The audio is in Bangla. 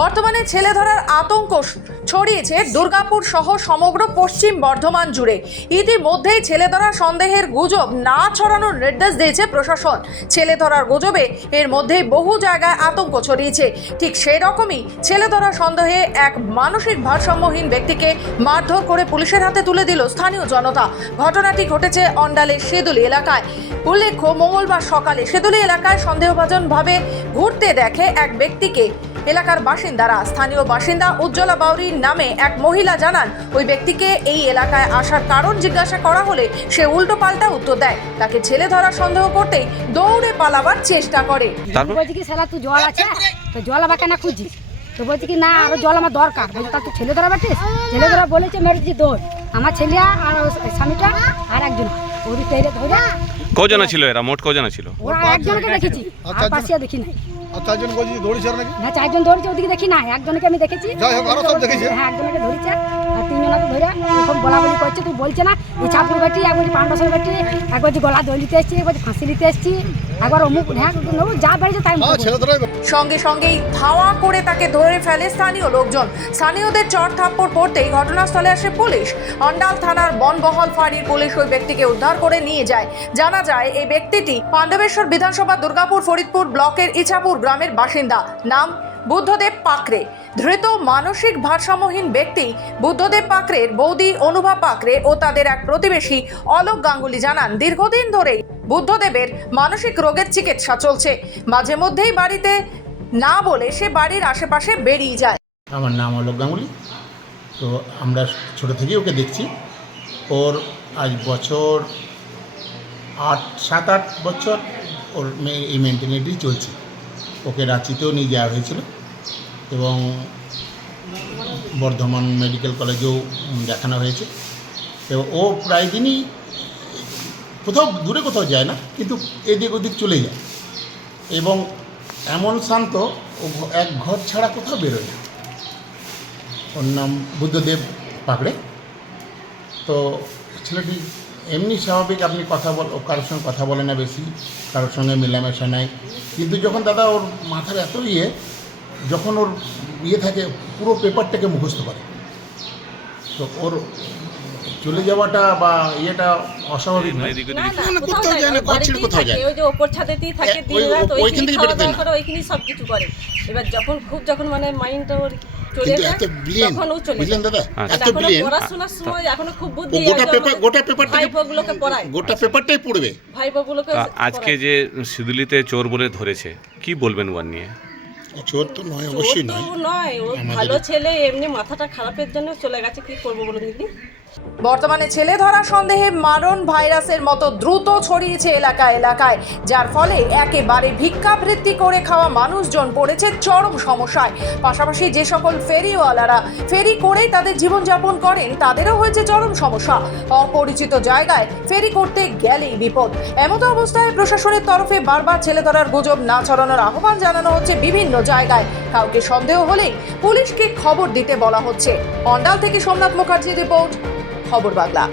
বর্তমানে ছেলে ধরার আতঙ্ক ছড়িয়েছে দুর্গাপুর সহ সমগ্র পশ্চিম বর্ধমান জুড়ে। ইতিমধ্যেই ছেলে ধরার সন্দেহের গুজব না ছড়ানোর নির্দেশ দিয়েছে প্রশাসন। ছেলে ধরার গুজবে এর মধ্যেই বহু জায়গায় আতঙ্ক ছড়িয়েছে। ঠিক সেই রকমই ছেলে ধরার সন্দেহে এক মানসিক ভারসাম্যহীন ব্যক্তিকে মারধর করে পুলিশের হাতে তুলে দিল স্থানীয় জনতা। ঘটনাটি ঘটেছে অন্ডালের সেদুলি এলাকায়। উল্লেখ্য, মঙ্গলবার সকালে সেদুলি এলাকায় সন্দেহভাজনভাবে ঘুরতে দেখে এক ব্যক্তিকে এলাকার বাসিন্দারা। স্থানীয় বাসিন্দা উজ্জ্বলা বাউরি নামে এক মহিলা জানান, ওই ব্যক্তিকে এই এলাকায় আসার কারণ জিজ্ঞাসা করা হলে সে উল্টো পাল্টা উত্তর দেয়। তাকে ছেলে ধরার সন্দেহ করতেই দৌড়ে পালাবার চেষ্টা করে। বলছি কি শালা তুই জল আছে তো জল আবার কেন খুঁজছিস? তো বলছি কি না আরো জল আমার দরকার। বলছি তা তুই ছেলে ধরা বাটিস? ছেলে ধরা বলেছে মেরেছি দৌড়। আমার ছেলে আর স্বামীটা আর একজন ওর তেরে ধরে। কজন ছিল এরা? মোট কজন ছিল? ওরা একজনকে দেখেছি, আর পাশে দেখি নাই। চারজন বলছি দৌড়েছে নাকি? না, চারজন ধরেছে, ওদিকে দেখি না, একজনকে আমি দেখেছি। যাই হোক আরো সব দেখেছে। হ্যাঁ, একজনকে ধরেছে আর তিনজনকে ধরে এখন বলা বলি করছে। তুই বলছে না এই ছাপুর বেটি, এক বলছি পাণ্ডসের বেটি, এক বলছি গলা দই নিতে এসছি, এক বলছি ফাঁসি নিতে এসছি, একবার অমুক। হ্যাঁ, যা বেড়েছে তাই সঙ্গে সঙ্গেই ধাওয়া করে তাকে ধরে ফেলে স্থানীয় লোকজন। স্থানীয়দের চড় থাপ্পড় পড়তেই ঘটনাস্থলে আসে পুলিশ। অন্ডাল থানার বনবহল ফাঁড়ির পুলিশ ওই ব্যক্তিকে উদ্ধার করে নিয়ে যায়। জানা যায় এই ব্যক্তিটি পাণ্ডবেশ্বর বিধানসভা দুর্গাপুর ফরিদপুর ব্লকের ইছাপুর গ্রামের বাসিন্দা। নাম বুদ্ধদেব পাকরে। ধৃত মানসিক ভারসাম্যহীন ব্যক্তি বুদ্ধদেব পাকরের বৌদি অনুভা পাকরে ও তাদের এক প্রতিবেশী অলোক গাঙ্গুলি জানান, দীর্ঘদিন ধরেই বুদ্ধদেবের মানসিক রোগের চিকিৎসা চলছে। মাঝে মধ্যেই বাড়িতে না বলে সে বাড়ির আশেপাশে বেরিয়ে যায়। আমার নাম অলোক গাঙ্গুলি। তো আমরা ছোটো থেকেই ওকে দেখছি। ওর আজ বছর 7-8 বছর ওর এই মেন্টেনিটি চলছে। ওকে রাঁচিতেও নিয়ে যাওয়া হয়েছিল এবং বর্ধমান মেডিকেল কলেজেও দেখানো হয়েছে। এবং ও প্রায় দিনই কোথাও দূরে কোথাও যায় না, কিন্তু এদিক ওদিক চলে যায় এবং এমন শান্ত ও এক ঘর ছাড়া কোথাও বেরোয় না। ওর নাম বুদ্ধদেব পাকড়ে। তো ছেলেটি এমনি স্বাভাবিক, আপনি কারোর সঙ্গে কথা বলে না বেশি, কারোর সঙ্গে মেলামেশা নাই। কিন্তু যখন দাদা ওর মাথার এত যখন ওর থাকে পুরো পেপারটাকে মুখস্থ করে, তো ওর চলে যাওয়াটা বা অস্বাভাবিক নয়। কোথাও যায় না, ঘর ছেড়ে কোথাও যায়। ওই যে ওপর ছাদেতেই থাকে, দিনরাত ওইখানে খাওয়া দাওয়া করে, ওইখানেই সব কিছু করে। এবার যখন মানে মাইন্ডটা ওর চলে যায় তখন ও চলে যায়। দাদা এত পড়াশোনার সময় এখনো খুব বুদ্ধি, গোটা পেপারটাই পড়ায়, গোটা পেপারটাই পড়বে ভাইপোগুলোকে। আজকে যে সিদুলিতে চোর বলে ধরেছে, কি বলবেন ওর নিয়ে? চোর তো নয়, অবশ্যই নয়, ও ভালো ছেলে, এমনি মাথাটা খারাপের জন্য চলে গেছে। কি করবো বলুন দিদি? বর্তমানে ছেলে ধরা সন্দেহে মারণ ভাইরাসের মতো দ্রুত ছড়িয়েছে এলাকায়, যার ফলে একেবারে ভিক্ষাবৃত্তি করে খাওয়া মানুষজন পড়েছে চরম সমস্যায়। পাশাপাশি যে সকল ফেরিওয়ালারা ফেরি করেই তাদের জীবনযাপন করেন, তাদেরও হয়েছে চরম সমস্যা। অপরিচিত জায়গায় ফেরি করতে গেলেই বিপদ। এমতো অবস্থায় প্রশাসনের তরফে বারবার ছেলে ধরার গুজব না ছড়ানোর আহ্বান জানানো হচ্ছে বিভিন্ন জায়গায়। কাউকে সন্দেহ হলেই পুলিশকে খবর দিতে বলা হচ্ছে। অন্ডাল থেকে সোমনাথ মুখার্জির রিপোর্ট, খবর বাংলা।